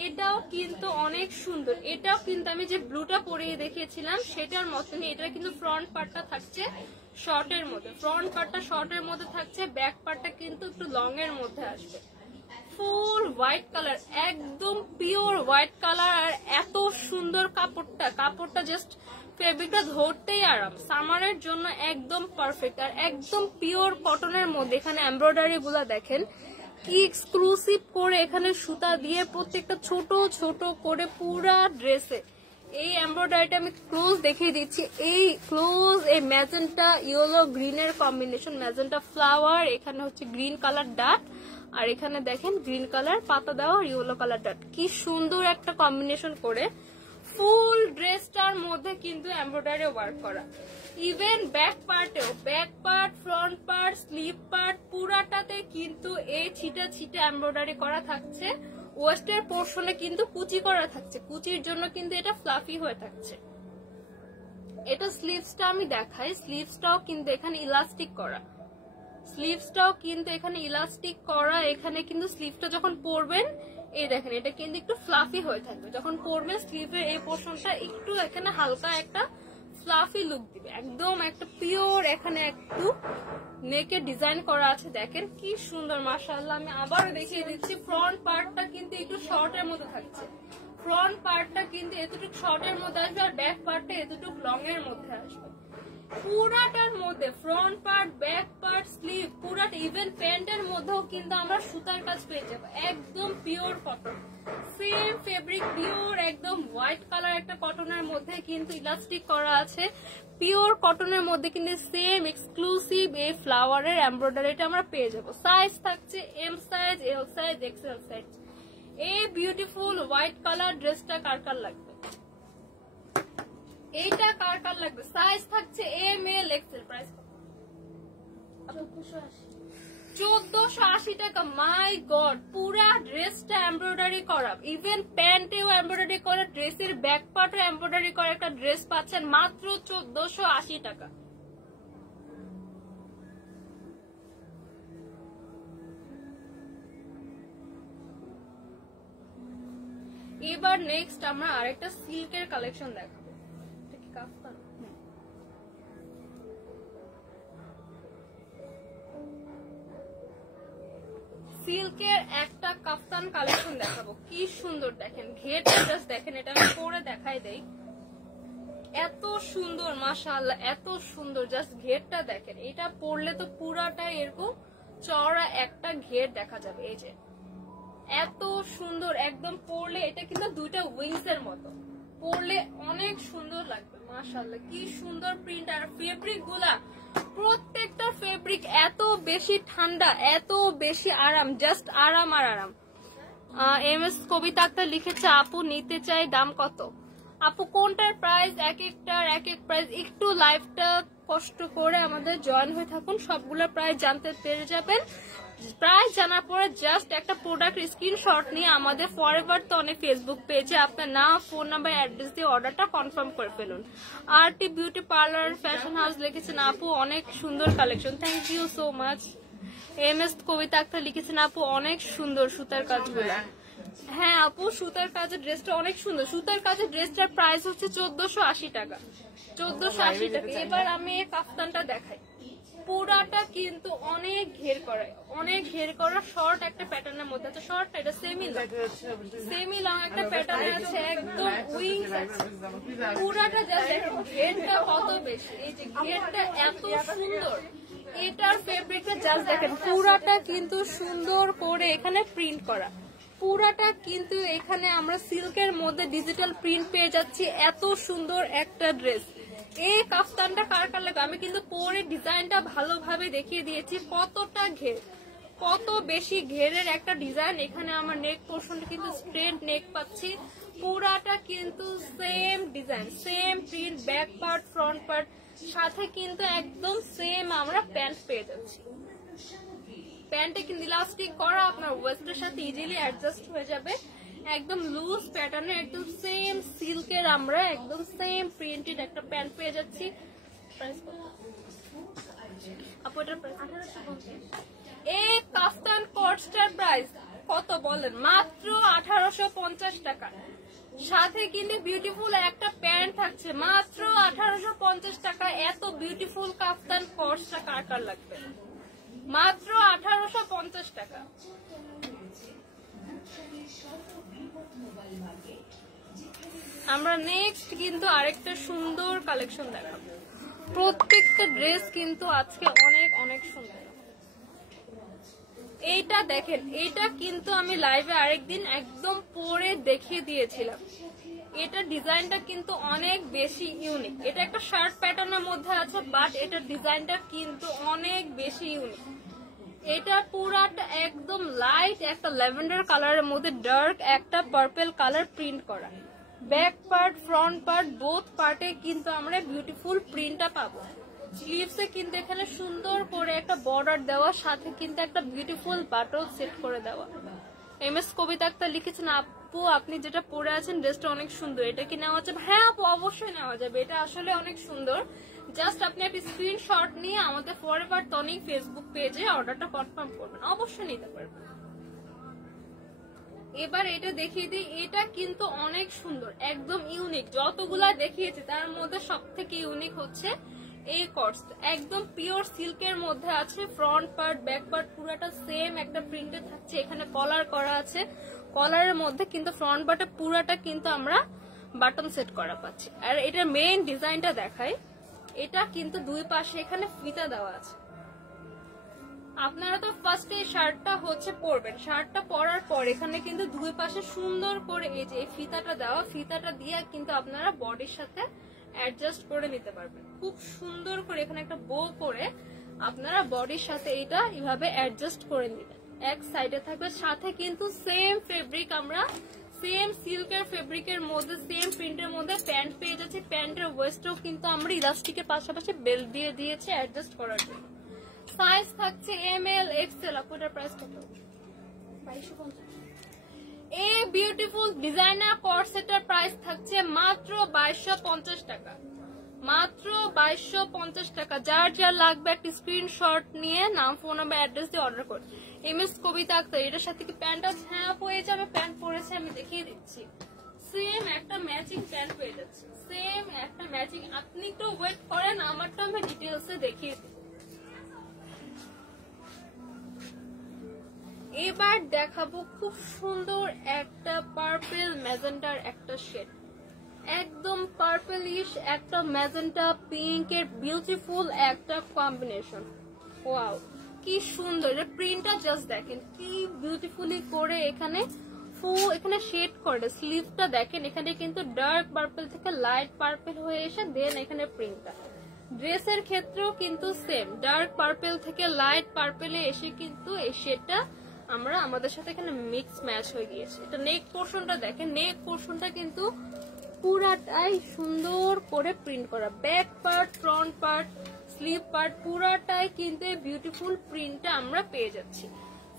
এটাও কিন্তু অনেক সুন্দর, এটাও কিন্তু আমি যে ব্লুটা পরিয়ে দেখিয়েছিলাম সেটার মতনই। এটা কিন্তু ফ্রন্ট পার্টটা থাকছে শর্টের মধ্যে, ফ্রন্ট পার্টটা শর্টের মধ্যে থাকছে, ব্যাক পার্টটা কিন্তু একটু লং এর মধ্যে আসবে। ফুল হোয়াইট কালার, একদম পিওর হোয়াইট কালার, আর এত সুন্দর কাপড়টা, কাপড়টা জাস্ট ফেব্রিকটা ধরতেই আরাম, সামারের জন্য একদম পারফেক্ট। আর একদম পিওর কটনের মধ্যে এখানে এমব্রয়ডারি গুলা দেখেন কি এক্সক্লুসিভ করে এখানে সুতা দিয়ে প্রত্যেকটা ছোট ছোট করে পুরা ড্রেসে এই এমব্রয়ডারিটা আমি ক্লোজ দেখিয়ে দিচ্ছি। এই ক্লোজ এই ম্যাজেন্টা ইয়েলো গ্রিনের কম্বিনেশন, ম্যাজেন্টা ফ্লাওয়ার, এখানে হচ্ছে গ্রিন কালার ডাট, আর এখানে দেখেন গ্রিন কালার পাতা দেওয়া, ইয়েলো কালার ডাট। কি সুন্দর একটা কম্বিনেশন করে ফুল ড্রেসটার মধ্যে কিন্তু এমব্রয়ডারি ওয়ার্ক করা। ইভেন ব্যাক পার্টেও, back part, front part, sleeve part পুরাটাতে কিন্তু এই ছিটা ছিটা এমব্রয়ডারি করা থাকছে। ওয়েস্টের পোর্শনে কিন্তু কুচি করা থাকছে, কুচির জন্য কিন্তু এটা ফ্লাফি হয়ে থাকছে। এটা স্লিভসটা আমি দেখাই, স্লিভসটাও কিন্তু এখানে ইলাস্টিক করা, স্লিভসটাও কিন্তু এখানে ইলাস্টিক করা। এখানে কিন্তু স্লিভটা যখন পরবেন এই দেখেন এটা কিন্তু একটু ফ্লাফি হয়ে থাকবে, যখন পরবেন স্লিভের এই পোর্শনটা একটু এখানে হালকা একটা ফ্লাফি লুক দিবে, একদম একটা পিওর। এখানে একটু নেকে ডিজাইন করা আছে, দেখেন কি সুন্দর মাশাআল্লাহ। আমি আবারও দেখিয়ে দিচ্ছি, ফ্রন্ট পার্টটা কিন্তু একটু শর্টের মধ্যে থাকছে, ফ্রন্ট পার্টটা কিন্তু এতটুকু শর্টের মধ্যে আসবে, আর ব্যাক পার্টটা এতটুকু লং এর মধ্যে আসবে। পুরাটার মধ্যে front part, back part, sleeve পুরাটা, ইভেন প্যান্টের মধ্যেও কিন্তু আমরা সুতার কাজ পেয়ে যাবো, একদম pure cotton, same fabric, pure একদম হোয়াইট কালার একটা কটনের মধ্যে কিন্তু ইলাস্টিক করা আছে। পিওর কটনের মধ্যে কিন্তু সেম এক্সক্লুসিভ এই ফ্লাওয়ারের এমব্রয়ডারিটা আমরা পেয়ে যাবো। সাইজ থাকছে M size, L size, XL size. এই বিউটিফুল হোয়াইট কালার ড্রেসটা কার কার লাগবে, এইটা কার কার লাগবে? সাইজ থাকছে এম এল এক্সেল। প্রাইস 1480 টাকা। মাই গড, পুরা ড্রেসটা এমব্রয়ডারি করা, ইভেন প্যান্টেও এমব্রয়ডারি করা, ড্রেসের ব্যাক পার্টে এমব্রয়ডারি করা একটা ড্রেস পাচ্ছেন মাত্র 1480 টাকা। এবার নেক্সট আমরা আরেকটা সিল্কের কালেকশন দেখাবো। এটা কি কাফতান? সিল্কের একটা কাফতান কালেকশন দেখাবো, কি সুন্দর দেখেন ঘেরটা, জাস্ট দেখেন, এটা আমি পরে দেখাই দেই, এত সুন্দর মাশাআল্লাহ, এত সুন্দর। জাস্ট ঘেরটা দেখেন, এটা পরলে তো পুরাটা এরকম চওড়া একটা ঘের দেখা যাবে। এই যে এত সুন্দর, একদম পরলে এটা কিন্তু দুইটা উইংস এর মতো, পরলে অনেক সুন্দর লাগবে মাশাআল্লাহ। কি সুন্দর প্রিন্ট, আর ফেব্রিক গুলা প্রত্যেকটা ফেব্রিক এত বেশি ঠান্ডা, এত বেশি আরাম, জাস্ট আরাম আর আরাম। এম এস কবিতা আক্তার লিখেছে, আপু নিতে চাই, দাম কত? আপু কোনটার প্রাইস, এক একটার এক এক প্রাইস। একটু লাইভটা কষ্ট করে আমাদের জয়েন হয়ে থাকুন, সবগুলোর প্রাইস জানতে পেরে যাবেন। প্রাইস জানার পরে জাস্ট একটা প্রোডাক্ট স্ক্রিনশট নিয়ে আমাদের ফরএভার তো অনেক ফেসবুক পেজে আপনার নাম, ফোন নাম্বার, অ্যাড্রেস দিয়ে অর্ডারটা কনফার্ম করে ফেলুন। RT beauty parlour fashion house লিখেছেন, আপু অনেক সুন্দর collection, thank you so much. M S Kabita Akter লিখেছেন, আপু অনেক সুন্দর সুতার কাজগুলো। হ্যাঁ আপু, সুতার কাজের ড্রেসটা অনেক সুন্দর, সুতার কাজের ড্রেসটার প্রাইস হচ্ছে 1480 টাকা, 1480 টাকা। এবার আমি এই কাফতানটা দেখাই, পুরাটা কিন্তু অনেক ঘের করা, অনেক ঘের করা, শর্ট একটা প্যাটার্নের মধ্যে আছে, শর্ট এটা সেমি লং একটা প্যাটার্ন আছে, একদম উইংস আছে পুরাটা। জাস্ট দেখুন ঘেরটা কত বেশি, এই যে ঘেরটা এত সুন্দর, এটার ফেব্রিকটা জাস্ট দেখেন, পুরাটা কিন্তু সুন্দর করে এখানে প্রিন্ট করা, পুরাটা কিন্তু এখানে আমরা সিল্কের মধ্যে ডিজিটাল প্রিন্ট পেয়ে যাচ্ছি। এত সুন্দর একটা ড্রেস, এই কাফতানটা কার কার লাগে? আমি কিন্তু পরে ডিজাইনটা ভালোভাবে দেখিয়ে দিয়েছি, কতটা ঘের, কত বেশি ঘেরের একটা ডিজাইন। এখানে আমার নেক পোর্শনটা কিন্তু স্ট্রেট নেক পাচ্ছি, পুরাটা কিন্তু same design, same print, back part, front part, সাথে কিন্তু একদম সেম আমরা প্যান্ট পেয়ে যাচ্ছি। প্যান্টে কিন্তু ইলাস্টিক করা, আপনার ওয়েস্টের সাথে ইজিলি অ্যাডজাস্ট হয়ে যাবে, একদম লুজ প্যাটার্নে, একদম সেম সিল্কের আমরা একদম সেম প্রিন্টেড একটা প্যান্ট পেয়ে যাচ্ছি। এই কাফতান কোটসটার প্রাইস কত বলেন? মাত্র 1850 টাকা। সাথে কিন্তু বিউটিফুল একটা প্যান্ট থাকছে, মাত্র 1850 টাকা। এত বিউটিফুল কাফতান কোটসটা কার কার লাগবে? মাত্র 1850 টাকা। আমরা নেক্সট কিন্তু আরেকটা সুন্দর কালেকশন দেখাবো, প্রত্যেকটা ড্রেস কিন্তু আজকে অনেক অনেক সুন্দর। এইটা দেখেন, এইটা কিন্তু আমি লাইভে আরেকদিন একদম পরে দেখিয়ে দিয়েছিলাম। এটা ডিজাইনটা কিন্তু অনেক বেশি ইউনিক। এটা একটা শার্ট প্যাটার্নের মধ্যে আছে, বাট এটার ডিজাইনটা কিন্তু অনেক বেশি ইউনিক। এটা পুরাটা একদম লাইট একটা ল্যাভেন্ডার কালারের মধ্যে ডার্ক একটা পার্পল কালার প্রিন্ট করা। Back part front part both পার্টে কিন্তু আমরা বিউটিফুল প্রিন্টটা পাবো। স্লিভসে কিন্তু এখানে সুন্দর করে একটা বর্ডার দেওয়া, সাথে কিন্তু একটা বিউটিফুল বাটন সেট করে দেওয়া। MS কবিতা আক্তার লিখেছেন, আপু আপনি যেটা পরে আছেন ড্রেসটা অনেক সুন্দর, এটা কি নেওয়া যাবে? হ্যাঁ আপু অবশ্যই নেওয়া যাবে, এটা আসলে অনেক সুন্দর। জাস্ট আপনি একটা স্ক্রিনশট নিয়ে আমাদের ফরএভার টনিক ফেসবুক পেজে অর্ডারটা কনফার্ম করবেন, অবশ্যই নিতে পারবেন। এবার এটা দেখিয়ে দিই, এটা কিন্তু অনেক সুন্দর, একদম ইউনিক। যতগুলা দেখিয়েছি তার মধ্যে সব থেকে ইউনিক হচ্ছে এই কর্স। একদম পিওর সিল্কের মধ্যে আছে, ফ্রন্ট পার্ট ব্যাক পার্ট পুরাটা সেম একটা প্রিন্টে থাকছে। এখানে কলার করা আছে, কলারের মধ্যে কিন্তু ফ্রন্ট পার্টে পুরাটা কিন্তু আমরা বাটন সেট করা পাচ্ছি। আর এটার মেইন ডিজাইনটা দেখাই, এটা কিন্তু দুই পাশে এখানে ফিতা দেওয়া আছে। আপনারা তো ফার্স্ট এই শার্টটা হচ্ছে পরবেন, শার্টটা পরার পর এখানে কিন্তু দুই পাশে সুন্দর করে এই যে ফিতাটা দেওয়া, ফিতাটা দিয়ে কিন্তু আপনারা বডির সাথে অ্যাডজাস্ট করে নিতে পারবেন। খুব সুন্দর করে এখানে একটা বো করে আপনারা বডির সাথে এটা এইভাবে অ্যাডজাস্ট করে নিবেন। এক সাইডে থাকবে, সাথে কিন্তু সেম ফেব্রিক আমরা সেম সিল্কের ফেব্রিকের মধ্যে সেম প্রিন্টের মধ্যে প্যান্ট পেয়ে যাচ্ছি। প্যান্টের ওয়েস্টও কিন্তু আমরা ইলাস্টিকের পাশাপাশি বেল্ট দিয়ে দিয়েছি অ্যাডজাস্ট করার জন্য। সাইজ থাকছে ML XL। আপনার প্রাইস কত? 2250। এই বিউটিফুল ডিজাইনার কর্ড সেটের প্রাইস থাকছে মাত্র 2250 টাকা, মাত্র 2250 টাকা। যার যার লাগবে একটা স্ক্রিনশট নিয়ে নাম ফোন নাম্বার অ্যাড্রেস দিয়ে অর্ডার করুন। MS কবিতা আক্তার, এটার সাথে কি প্যান্ট আছে? হ্যাঁ পেয়ে যাবে, প্যান্ট পরেছে আমি দেখিয়ে দিচ্ছি। সেম একটা ম্যাচিং প্যান্ট পেয়ে যাচ্ছে, সেম একটা ম্যাচিং। আপনি একটু ওয়েট করেন, আমারটা আমি ডিটেলসে দেখিয়ে দিই। এবার দেখাবো খুব সুন্দর একটা পার্পল ম্যাজেন্টার একটা শেড, একদম পার্পলিশ একটা ম্যাজেন্টা পিঙ্ক এর বিউটিফুল একটা কম্বিনেশন। ওয়াও কি সুন্দর, এর প্রিন্টটা জাস্ট দেখেন কি বিউটিফুলি করে এখানে এখানে শেড করে। স্লিভটা দেখেন, এখানে কিন্তু ডার্ক পার্পল থেকে লাইট পার্পল হয়ে এসে দেন এখানে প্রিন্টটা। ড্রেসের ক্ষেত্রেও কিন্তু সেম, ডার্ক পার্পল থেকে লাইট পার্পলে এসে কিন্তু এই শেডটা আমরা আমাদের সাথে এখানে মিক্স ম্যাচ হয়ে গিয়েছে। এটা নেক পোর্শনটা দেখেন, নেক পোর্শনটা কিন্তু পুরাটাই সুন্দর করে প্রিন্ট করা। Back part front part sleeve part পুরাটাই কিন্তু বিউটিফুল প্রিন্টটা আমরা পেয়ে যাচ্ছি।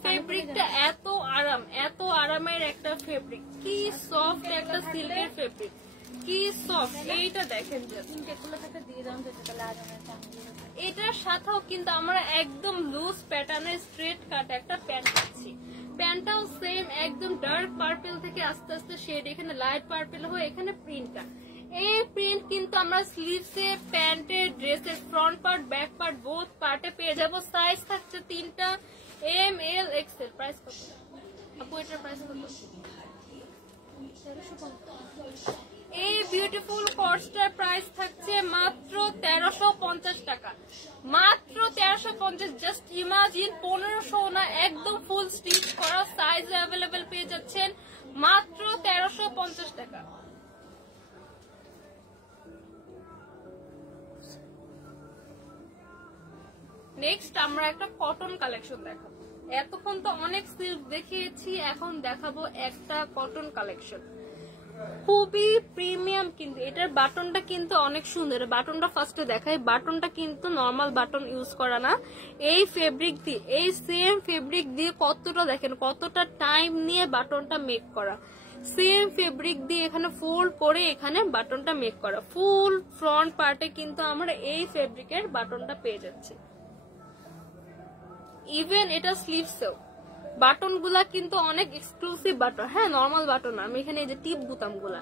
ফেব্রিকটা এত আরাম, এত আরামের একটা ফেব্রিক, কি সফট একটা সিল্কের ফেব্রিক, কি সফট। এইটা দেখেন, এটার সাথেও কিন্তু আমরা একদম লুজ প্যাটার্নের স্ট্রেট কাট একটা প্যান্ট পাচ্ছি। প্যান্টটাও সেম একদম ডার্ক পার্পল থেকে আস্তে আস্তে শেড এখানে লাইট পার্পল হয়ে এখানে প্রিন্টটা। এই প্রিন্ট কিন্তু আমরা স্লিভসে প্যান্টের ড্রেসের front part back part both পার্টে পেয়ে যাবো। সাইজ থাকছে 3টা ML XL। প্রাইস কত আপু? এটার প্রাইস কত? এই বিউটিফুল কোর্সটার প্রাইস থাকছে মাত্র 1350 টাকা, মাত্র 1350। জাস্ট ইমাজিন 1500 না, একদম ফুল স্টিচ করা, সাইজ অ্যাভেলেবেল পেয়ে যাচ্ছেন মাত্র 1350 টাকা। নেক্সট আমরা একটা কটন কালেকশন দেখাবো। এতক্ষণ তো অনেক সিল্ক দেখিয়েছি, এখন দেখাবো একটা কটন কালেকশন, খুবই প্রিমিয়াম। কিন্তু এটার বাটনটা কিন্তু অনেক সুন্দর। বাটনটা ফার্স্টে দেখাই, বাটনটা কিন্তু নর্মাল বাটন ইউজ করা না, এই ফেব্রিক দিয়ে, এই সেম ফেব্রিক দিয়ে কতটা দেখেন কতটা টাইম নিয়ে বাটনটা মেক করা। সেম ফেব্রিক দিয়ে এখানে ফোল্ড করে এখানে বাটনটা মেক করা। ফুল ফ্রন্ট পার্টে কিন্তু আমরা এই ফেব্রিকের বাটনটা পেয়ে যাচ্ছি। ইভেন এটা স্লিভসেও বাটন গুলা কিন্তু অনেক এক্সক্লুসিভ বাটন, হ্যাঁ নর্মাল বাটন না। আমি এখানে এই যে টিপ বুতাম গুলা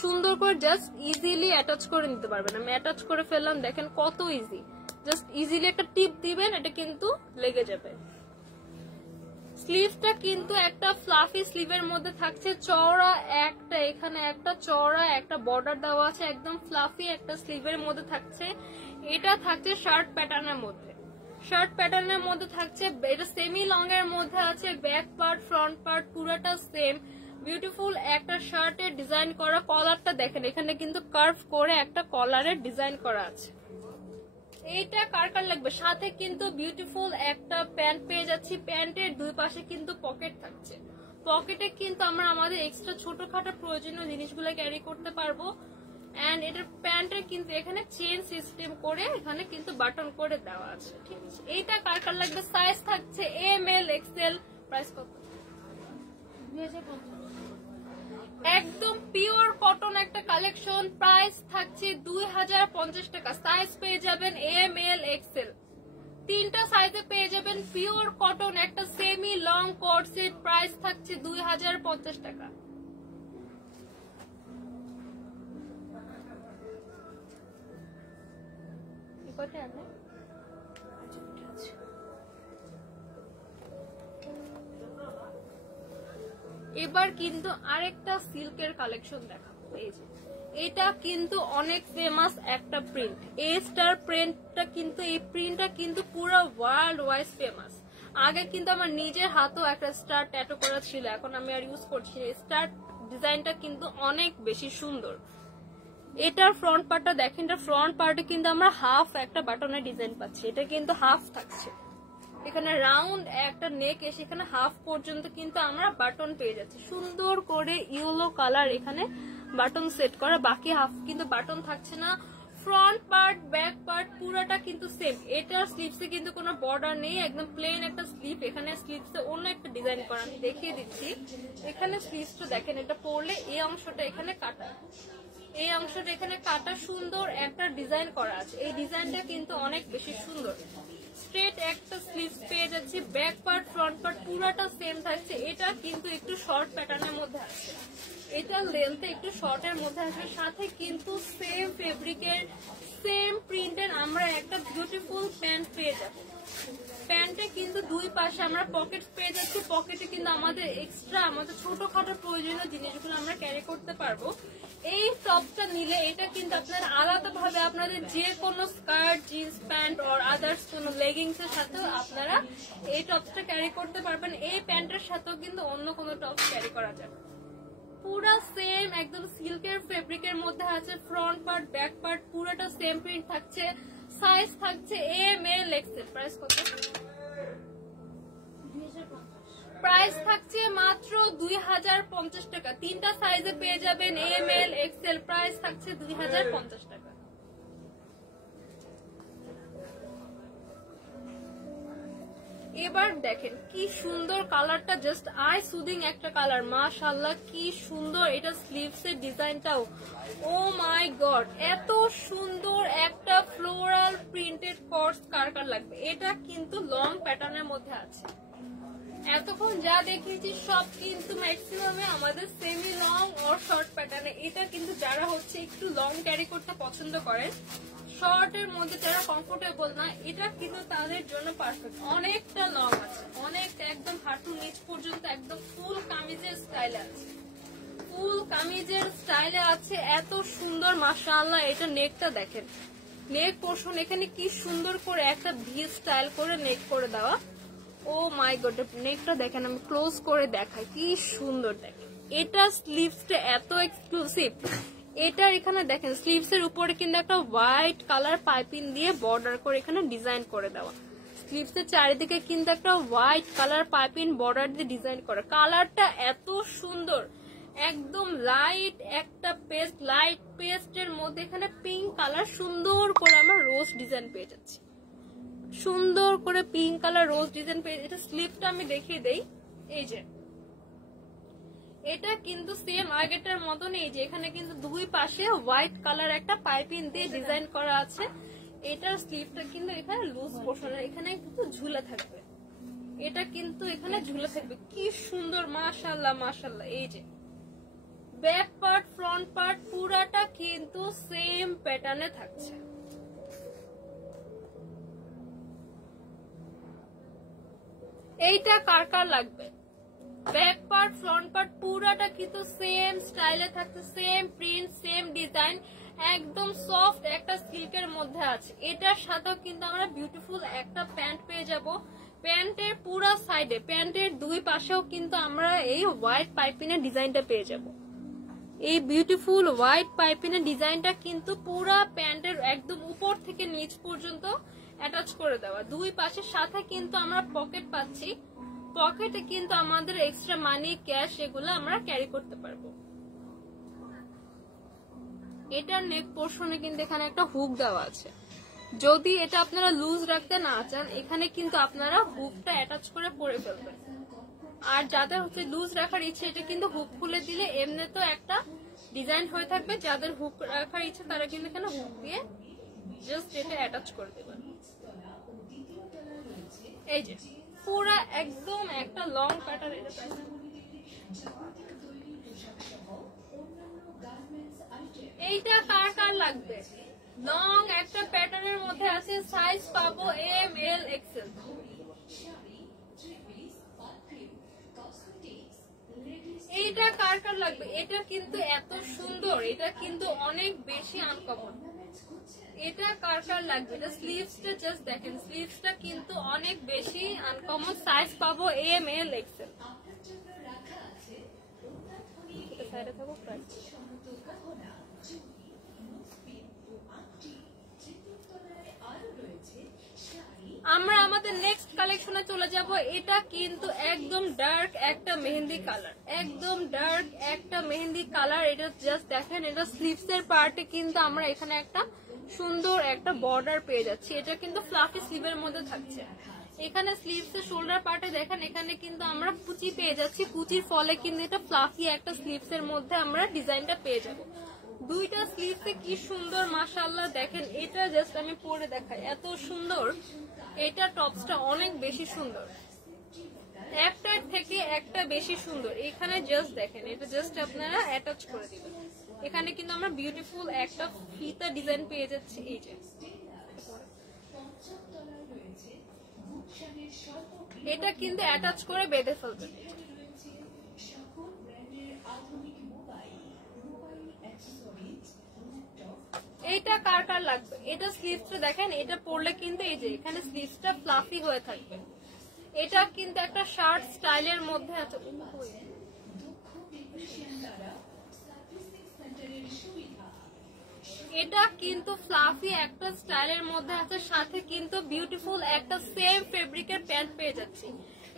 সুন্দর করে জাস্ট ইজিলি অ্যাটাচ করে নিতে পারবেন। আমি অ্যাটাচ করে ফেললাম, দেখেন কত ইজি। জাস্ট ইজিলি একটা টিপ দিবেন, এটা কিন্তু লেগে যাবে। স্লিভটা কিন্তু একটা ফ্লাফি স্লিভের মধ্যে থাকছে, চওড়া একটা এখানে একটা চওড়া একটা বর্ডার দেওয়া আছে, একদম ফ্লাফি একটা স্লিভের মধ্যে থাকছে। এটা থাকছে শার্ট প্যাটার্নের মধ্যে, শার্ট প্যাটার্নের মধ্যে থাকছে। এটা সেমি লং এর মধ্যে আছে, ব্যাক পার্ট ফ্রন্ট পার্ট পুরোটা সেম। বিউটিফুল একটা শার্টের ডিজাইন করা, কলারটা দেখেন এখানে কিন্তু কার্ভ করে একটা কলারের ডিজাইন করা আছে। এইটা কার কার লাগবে, সাথে কিন্তু বিউটিফুল একটা প্যান্ট পেয়ে যাচ্ছি। প্যান্টের দুই পাশে কিন্তু পকেট থাকছে, পকেটে কিন্তু আমরা আমাদের এক্সট্রা ছোটখাটো প্রয়োজনীয় জিনিসগুলো ক্যারি করতে পারবো। এন্ড এটার প্যান্টের কিন্তু এখানে চেন সিস্টেম করে এখানে কিন্তু বাটন করে দেওয়া আছে, ঠিক আছে। এইটা কার কার লাগবে, সাইজ থাকছে ML XL। প্রাইস কত, একদম পিওর কটন একটা কালেকশন, প্রাইস থাকছে 2050 টাকা। সাইজ পেয়ে যাবেন ML XL, তিনটা সাইজে পেয়ে যাবেন। পিওর কটন একটা semi long coat set, price থাকছে 2050 টাকা। এবার কিন্তু আরেকটা সিল্কের কালেকশন দেখাবো। এই যে এটা কিন্তু অনেক ফেমাস একটা প্রিন্ট, এ স্টার প্রিন্টটা কিন্তু, এই প্রিন্টটা কিন্তু পুরো ওয়ার্ল্ড ওয়াইজ ফেমাস। আগে কিন্তু আমার নিজের হাতেও একটা স্টার ট্যাটু করা ছিল, এখন আমি আর ইউজ করছি। স্টার ডিজাইনটা কিন্তু অনেক বেশি সুন্দর। এটার ফ্রন্ট পার্টটা দেখেন, এটা ফ্রন্ট পার্টে কিন্তু আমরা হাফ একটা বাটনের ডিজাইন পাচ্ছি, এটা কিন্তু হাফ থাকছে। এখানে রাউন্ড একটা নেক এসে এখানে হাফ পর্যন্ত কিন্তু আমরা বাটন পেয়ে যাচ্ছি, সুন্দর করে ইয়েলো কালার এখানে বাটন সেট করা, বাকি হাফ কিন্তু বাটন থাকছে না। ফ্রন্ট পার্ট ব্যাক পার্ট পুরোটা কিন্তু সেম। এটার স্লিভসে কিন্তু কোনো বর্ডার নেই, একদম প্লেন একটা স্লিভ। এখানে স্লিভসে অন্য একটা ডিজাইন করা, আমি দেখিয়ে দিচ্ছি। এখানে স্লিভসটা দেখেন, এটা পরলে এই অংশটা এখানে কাটা, এই অংশটা এখানে কাটা, সুন্দর একটা ডিজাইন করা আছে। এই ডিজাইনটা কিন্তু অনেক বেশি সুন্দর। স্ট্রেট একটা স্লিভস পেয়ে যাচ্ছি, ব্যাক পার্ট ফ্রন্ট পার্ট পুরাটা সেম থাকছে। এটা কিন্তু একটু শর্ট প্যাটার্নের মধ্যে আছে, এটা লেন্থ একটু শর্টের মধ্যে আসবে, সাথে কিন্তু সেম ফেব্রিকের সেম প্রিন্টের আমরা একটা বিউটিফুল প্যান্ট পেয়ে যাবো। প্যান্টে কিন্তু দুই পাশে আমরা পকেট পেয়ে যাচ্ছি, পকেটে কিন্তু আমাদের এক্সট্রা আমাদের ছোটখাটো প্রয়োজনীয় জিনিসগুলো আমরা ক্যারি করতে পারবো। এই টপটা নিলে এটা কিন্তু আপনারা আলাদা ভাবে আপনাদের যে কোনো স্কার্ট, জিন্স প্যান্ট আর আদার্স কোনো লেগিংস এর সাথেও আপনারা এই টপটা ক্যারি করতে পারবেন। এই প্যান্টের সাথেও কিন্তু অন্য কোনো টপ ক্যারি করা যাবে। পুরা সেম একদম সিল্কের ফেব্রিকের মধ্যে আছে, ফ্রন্ট পার্ট ব্যাক পার্ট পুরোটা সেম প্রিন্ট থাকছে। সাইজ থাকছে ML XL। প্রাইস কত, প্রাইস থাকছে মাত্র 2050 টাকা। তিনটা সাইজে পেয়ে যাবেন ML XL, প্রাইস থাকছে 2050 টাকা। এবার দেখেন কি সুন্দর কালারটা, জাস্ট আই সুদিং একটা কালার, মাশাআল্লাহ কি সুন্দর। এটা স্লিভস এর ডিজাইনটাও ও মাই গড, এত সুন্দর একটা ফ্লোরাল প্রিন্টেড কর্স কার কার লাগবে। এটা কিন্তু লং প্যাটার্নের মধ্যে আছে। এতক্ষণ যা দেখিয়েছি সব কিন্তু ম্যাক্সিমামে আমাদের সেমি লং আর শর্ট প্যাটার্নে। এটা কিন্তু যারা হচ্ছে একটু লং ক্যারি করতে পছন্দ করেন, শর্টের মধ্যে যারা কমফোর্টেবল না, এটা কিন্তু তাদের জন্য পারফেক্ট। অনেকটা লং আছে, অনেকটা একদম হাঁটু নিচ পর্যন্ত একদম ফুল কামিজের স্টাইলে আছে, ফুল কামিজের স্টাইলে আছে। এত সুন্দর মাশাআল্লাহ। এটা নেকটা দেখেন, নেক পোর্শন এখানে কি সুন্দর করে একটা ভি স্টাইল করে নেক করে দেওয়া। ও মাই গড, নেকটা দেখেন, আমি ক্লোজ করে দেখাই কি সুন্দর দেখেন। এটা স্লিভসটা এত এক্সক্লুসিভ। এটা এখানে দেখেন স্লিভস এর উপরে কিন্তু একটা হোয়াইট কালার পাইপিং দিয়ে বর্ডার করে এখানে ডিজাইন করে দেওয়া। স্লিভস এর চারিদিকে কিন্তু একটা হোয়াইট কালার পাইপিং বর্ডার দিয়ে ডিজাইন করা। কালারটা এত সুন্দর, একদম লাইট একটা পেস্ট, লাইট পেস্টের মধ্যে এখানে পিঙ্ক কালার সুন্দর করে আমরা রোজ ডিজাইন পেয়ে যাচ্ছি, সুন্দর করে পিঙ্ক কালার রোজ ডিজাইন পেয়ে। এটা স্লিভটা আমি দেখিয়ে দেই, এই যে এটা কিন্তু সেম আগেরটার মতন। এই যে এখানে কিন্তু দুই পাশে হোয়াইট কালার একটা পাইপিং দিয়ে ডিজাইন করা আছে। এটার স্লিভটা কিন্তু এখানে লুজ পোর্শন, এখানে কিন্তু ঝুলে থাকবে, এটা কিন্তু এখানে ঝুলে থাকবে। কি সুন্দর মাশাআল্লাহ মাশাআল্লাহ। এই যে ব্যাক পার্ট ফ্রন্ট পার্ট পুরাটা কিন্তু সেম প্যাটার্নে থাকছে। এইটা কার কার লাগবে, ব্যাক পার্ট ফ্রন্ট পার্ট পুরাটা কিন্তু সেম স্টাইলে থাকছে, সেম প্রিন্ট সেম ডিজাইন, একদম সফট একটা সিল্কের মধ্যে আছে। এটার সাথেও কিন্তু আমরা বিউটিফুল একটা প্যান্ট পেয়ে যাব। প্যান্টের পুরো সাইডে, প্যান্টের দুই পাশেও কিন্তু আমরা এই হোয়াইট পাইপিনের ডিজাইনটা পেয়ে যাব। এই বিউটিফুল হোয়াইট পাইপিনের ডিজাইনটা কিন্তু পুরো প্যান্টের একদম উপর থেকে নিচ পর্যন্ত অ্যাটাচ করে দেওয়া। দুই পাশের সাথে কিন্তু আমরা পকেট পাচ্ছি, পকেটে কিন্তু আমাদের এক্সট্রা মানি, ক্যাশ এগুলো আমরা ক্যারি করতে পারবো। এটার নেক পোর্শনে কিন্তু এখানে একটা হুক দেওয়া আছে। যদি এটা আপনারা লুজ রাখতে না চান, এখানে কিন্তু আপনারা হুকটা অ্যাটাচ করে পরে ফেলবেন। আর যাদের হচ্ছে লুজ রাখার ইচ্ছে, এটা কিন্তু হুক খুলে দিলে এমনি তো একটা ডিজাইন হয়ে থাকবে। যাদের হুক রাখার ইচ্ছে তারা কিন্তু এখানে হুক দিয়ে জাস্ট এটা অ্যাটাচ করে দেবেন। এই যে পুরা একদম একটা লং প্যাটার্ন। এইটা কার কার লাগবে? লং একটা প্যাটার্নের মধ্যে আছে, সাইজ পাবো এম এল এক্সেল। এইটা কার কার লাগবে? এটা কিন্তু এত সুন্দর, এটা কিন্তু অনেক বেশি আনকমন। এটা কার কার লাগবে? এটা স্লিভসটা জাস্ট দেখেন, স্লিভসটা কিন্তু অনেক বেশি আনকমন। সাইজ পাবো এম এল এক্সেল। সাইডে থাকো প্রাইস। আমরা আমাদের নেক্সট কালেকশনে চলে যাব। এটা কিন্তু একদম ডার্ক একটা মেহেন্দি কালার, একদম ডার্ক একটা মেহেন্দি কালার। এটা জাস্ট দেখেন, এটা স্লিভস এর পার্টে কিন্তু আমরা এখানে একটা সুন্দর একটা বর্ডার পেয়ে যাচ্ছি। এটা কিন্তু ফ্লাফি স্লিভের মধ্যে থাকছে। এখানে স্লিভস এর শোল্ডার পার্টে দেখেন, এখানে কিন্তু আমরা কুচি পেয়ে যাচ্ছি। কুচির ফলে কিন্তু এটা ফ্লাফি একটা স্লিভস এর মধ্যে আমরা ডিজাইনটা পেয়ে যাব। দুইটা স্লিভসে কি সুন্দর মাশাআল্লাহ। দেখেন এটা জাস্ট আমি পরে দেখাই, এত সুন্দর। এটা টপসটা অনেক বেশি সুন্দর, একটার থেকে একটা বেশি সুন্দর। এখানে জাস্ট দেখেন, এটা জাস্ট আপনারা অ্যাটাচ করে দিবেন। এখানে কিন্তু আমরা বিউটিফুল একটা ফিতা ডিজাইন পেয়ে যাচ্ছি। এই যে এটা কিন্তু অ্যাটাচ করে বেঁধে ফেলবেন। এইটা কার কার লাগবে? এটা স্লিভসটা দেখেন, এটা পরলে কিন্তু এই যে এখানে স্লিভসটা ফ্লাফি হয়ে থাকবে। এটা কিন্তু একটা শার্ট স্টাইলের মধ্যে আছে। এটা কিন্তু ফ্লাফি একটা স্টাইলের মধ্যে আছে, সাথে কিন্তু বিউটিফুল একটা সেম ফেব্রিকের প্যান্ট পেয়ে যাচ্ছি।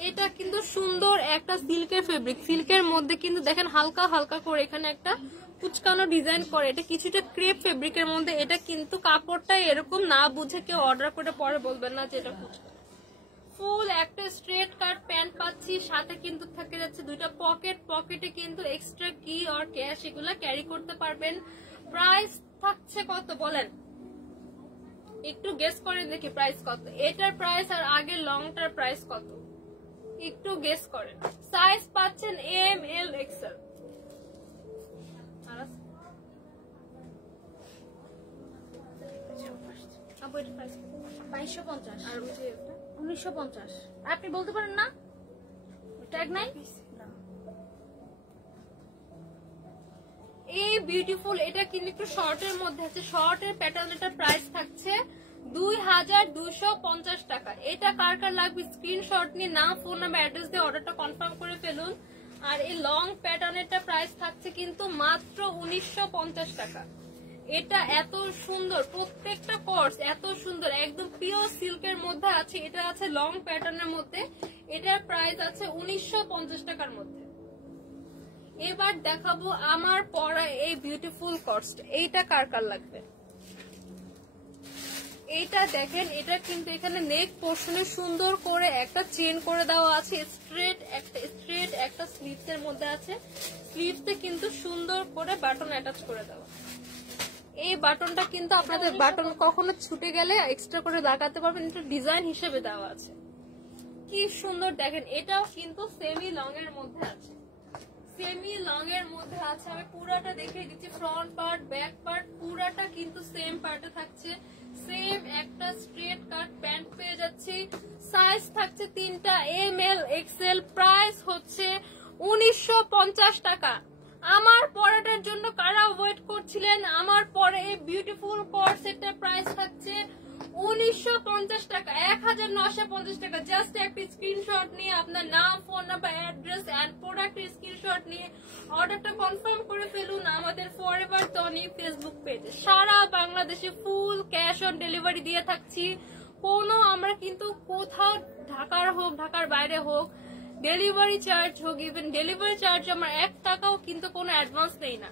এটা কিন্তু সুন্দর একটা সিল্কের ফেব্রিক, সিল্কের মধ্যে কিন্তু দেখেন হালকা হালকা করে এখানে একটা কুচকানো ডিজাইন করে। এটা কিছুটা ক্রেপ ফেব্রিকের মধ্যে। এটা কিন্তু কাপড়টা এরকম না বুঝে কেউ অর্ডার করে পরে বলবেন না যে এটা কুচকানো। ফুল একটা স্ট্রেট কাট প্যান্ট পাচ্ছি, সাথে কিন্তু থেকে যাচ্ছে দুইটা পকেট। পকেটে কিন্তু এক্সট্রা কি আর ক্যাশ এগুলা ক্যারি করতে পারবেন। প্রাইস থাকছে কত বলেন? একটু গেস করে দেখি প্রাইস কত। এটার প্রাইস আর আগের লংটার প্রাইস কত একটু গেস করেন। সাইজ পাচ্ছেন এম এল এক্সেল। আপনি বলতে পারেন না? ট্যাগ নাই? এই বিউটিফুল, এটা কিন্তু একটু শর্টের মধ্যে আছে। শর্টের প্যাটার্নটার প্রাইস থাকছে 2250 টাকা। এটা কার কার লাগবে স্ক্রিনশট নিয়ে নাম, ফোন নাম্বার, অ্যাড্রেস দিয়ে অর্ডারটা কনফার্ম করে ফেলুন। আর এই লং প্যাটার্নেরটা প্রাইস থাকছে কিন্তু মাত্র 1950 টাকা। এটা এত সুন্দর, প্রত্যেকটা কোর্স এত সুন্দর, একদম পিওর সিল্কের মধ্যে আছে। এটা আছে লং প্যাটার্নের মধ্যে। এটার প্রাইস আছে 1950 টাকার মধ্যে। এবার দেখাবো আমার পরা এই বিউটিফুল কোর্সটা। এইটা কার কার লাগবে? এইটা দেখেন, এটা কিন্তু এখানে নেক পোর্শনে সুন্দর করে একটা চেন করে দেওয়া আছে। স্ট্রেট একটা স্লিভস এর মধ্যে আছে। স্লিভসে কিন্তু সুন্দর করে বাটন অ্যাটাচ করে দেওয়া। এই বাটনটা কিন্তু আপনাদের বাটন কখনো ছুটে গেলে এক্সট্রা করে লাগাতে পারবেন। এটা ডিজাইন হিসেবে দেওয়া আছে, কি সুন্দর দেখেন। এটাও কিন্তু সেমি লং এর মধ্যে আছে, সেমি লং এর মধ্যে আছে। আমি পুরাটা দেখিয়ে দিচ্ছি, ফ্রন্ট পার্ট ব্যাক পার্ট পুরাটা কিন্তু সেম পার্টে থাকছে। সেম একটা স্ট্রেট কাট প্যান্ট পেয়ে যাচ্ছি। সাইজ থাকছে তিনটা, এম এল এক্সেল। প্রাইস হচ্ছে 1950 টাকা। আমার পরাটার জন্য কারা ওয়েট করছিলেন, আমার পরে এই বিউটিফুল কোট সেটটার প্রাইস থাকছে 1950 টাকা, 1950 টাকা। জাস্ট একটা স্ক্রিনশট নিয়ে আপনার নাম, ফোন নাম্বার, অ্যাড্রেস এন্ড প্রোডাক্টের স্ক্রিনশট নিয়ে অর্ডারটা কনফার্ম করে ফেলুন আমাদের ফরএভার তনি ফেসবুক পেজে। সারা বাংলাদেশে ফুল ক্যাশ অন ডেলিভারি দিয়ে থাকছি। কোনো আমরা কিন্তু কোথাও ঢাকার হোক ঢাকার বাইরে হোক ডেলিভারি চার্জ হোক, ইভেন ডেলিভারি চার্জ আমরা 1 টাকাও কিন্তু কোনো অ্যাডভান্স নেই না।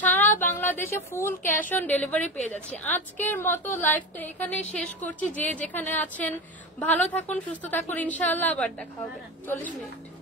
সারা বাংলাদেশে ফুল ক্যাশ অন ডেলিভারি পেয়ে যাচ্ছে। আজকের মতো লাইভটা এখানে শেষ করছি। যে যেখানে আছেন ভালো থাকুন, সুস্থ থাকুন, ইনশাআল্লাহ আবার দেখা হবে। 40 মিনিট।